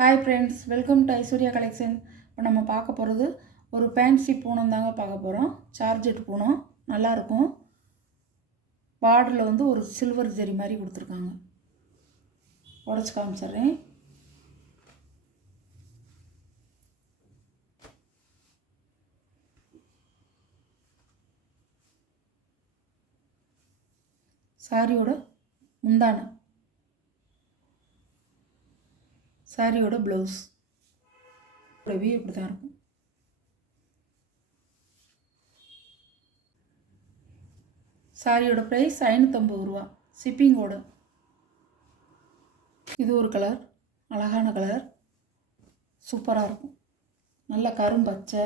Hi friends, welcome to Aishwarya collection. இப்போ நம்ம பார்க்க போகிறது ஒரு ஃபேன்சி பூனம் தாங்க பார்க்க போகிறோம். சார்ஜெட் பூனம் நல்லாயிருக்கும். பார்டரில் ஒரு சில்வர் ஜெரி மாதிரி கொடுத்துருக்காங்க. உடச்சி காமிச்சிட்றேன். சாரியோட முந்தானை, சாரியோட ப்ளவுஸ் வியூ இப்படி தான் இருக்கும். சாரியோட ப்ரைஸ் 550 ரூபா ஷிப்பிங்கோட. இது ஒரு கலர், அழகான கலர், சூப்பராக இருக்கும். நல்ல கரும்பச்சை,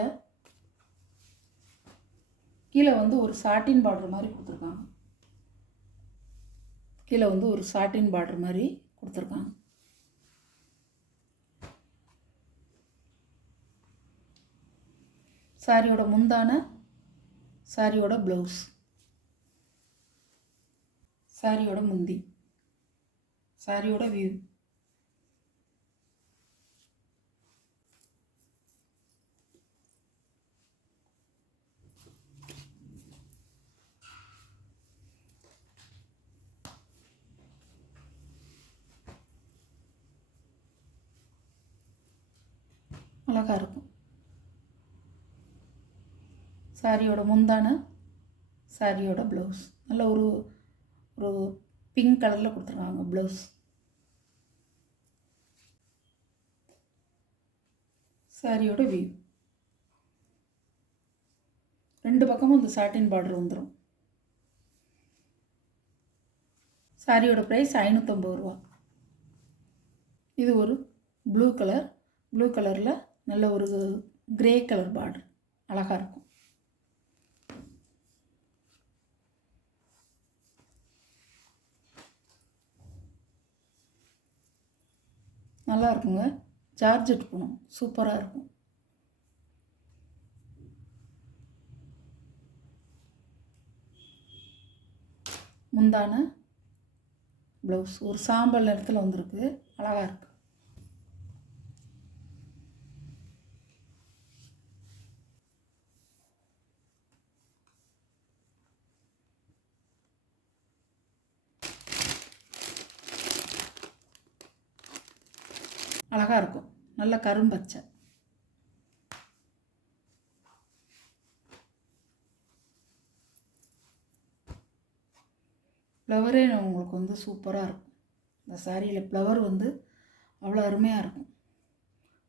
கீழே ஒரு சாட்டின் பார்டர் மாதிரி கொடுத்துருக்காங்க. கீழே ஒரு சாட்டின் பார்டர் மாதிரி கொடுத்துருக்காங்க. சாரியோட முந்தானை, சாரியோட ப்ளவுஸ், சாரியோட முந்தி, சாரியோட வியூ. அழகாக இருக்கும். சாரியோட முந்தானை, சாரியோட ப்ளவுஸ் நல்ல ஒரு பிங்க் கலரில் கொடுத்துருக்காங்க ப்ளவுஸ். சாரியோட வியூ. ரெண்டு பக்கமும் இந்த சாட்டின் பார்டர் வந்துடும். சாரியோட ப்ரைஸ் 550 ரூபா. இது ஒரு ப்ளூ கலர், ப்ளூ கலரில் நல்ல ஒரு கிரே கலர் பார்டர், அழகாக இருக்கும். நல்லா இருக்குங்க. சார்ஜெட் பூனம் சூப்பராக இருக்கும். முந்தானை, ப்ளவுஸ் ஒரு சாம்பல் நிறத்தில் வந்திருக்கு, அழகாக இருக்குது. அழகாக இருக்கும். நல்ல கரும்பச்சை. ஃப்ளவரே உங்களுக்கு சூப்பராக இருக்கும். இந்த சாரியில் ஃப்ளவர் அவ்வளோ அருமையாக இருக்கும்.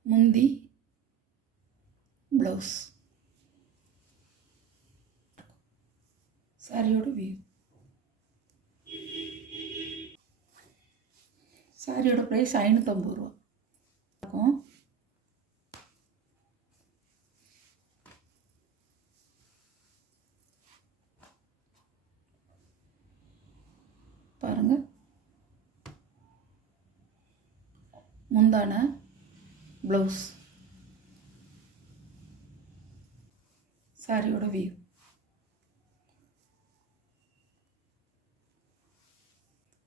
முந்தி, ப்ளவுஸ், சாரியோட வியூ. சாரியோட ப்ரைஸ் 550 ரூபா இருக்கும். பாருங்க, முந்தானை, ப்ளவுஸ், சாரியோட வியூ.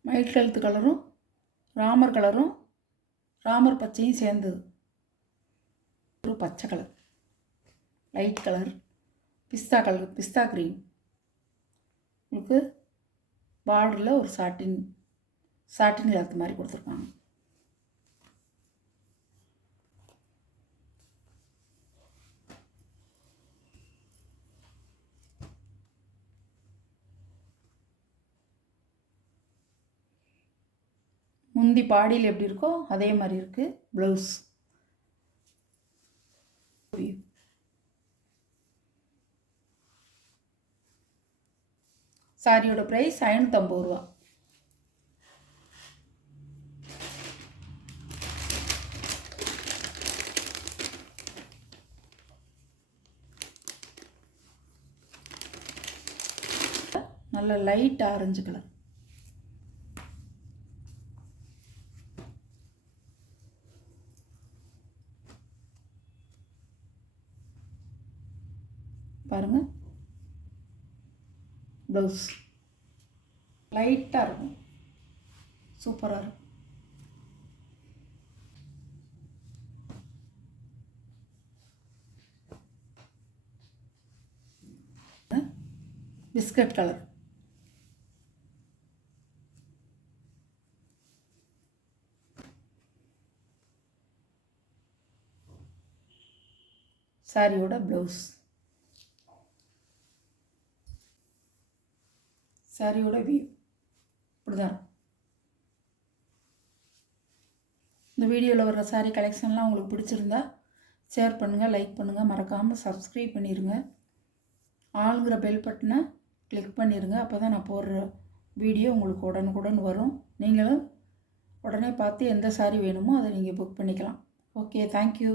மைட் ஹெல்த் கலரும் ராமர் கலரும் ராமர் பச்சையும் சேர்ந்தது. ஒரு பச்சை கலர், லைட் கலர், பிஸ்தா கலர், பிஸ்தா க்ரீன். உங்களுக்கு பார்டரில் ஒரு சாட்டின் கிளாத் மாதிரி கொடுத்துருக்காங்க. முந்தி பாடியில் எப்படி இருக்கோ அதே மாதிரி இருக்குது. ப்ளவுஸ். சாரியோட ப்ரைஸ் 550 ரூபா. நல்ல லைட் ஆரஞ்சு கலர். பாருங்க, ப்ளவுஸ் லைட்டாக இருக்கும், சூப்பராக இருக்கும். Biscuit colour. சாரியோட ப்ளவுஸ். சாரியோட வியூ இப்படிதான். இந்த வீடியோவில் வர்ற சாரீ கலெக்ஷன்லாம் உங்களுக்கு பிடிச்சிருந்தா ஷேர் பண்ணுங்கள், லைக் பண்ணுங்கள், மறக்காமல் சப்ஸ்கிரைப் பண்ணிடுங்க. ஆளுங்கிற பெல் பட்டனை கிளிக் பண்ணிடுங்க. அப்போ தான் நான் போடுற வீடியோ உங்களுக்கு உடனுக்குடன் வரும். நீங்களும் உடனே பார்த்து எந்த சாரீ வேணுமோ அதை நீங்கள் புக் பண்ணிக்கலாம். Okay, thank you.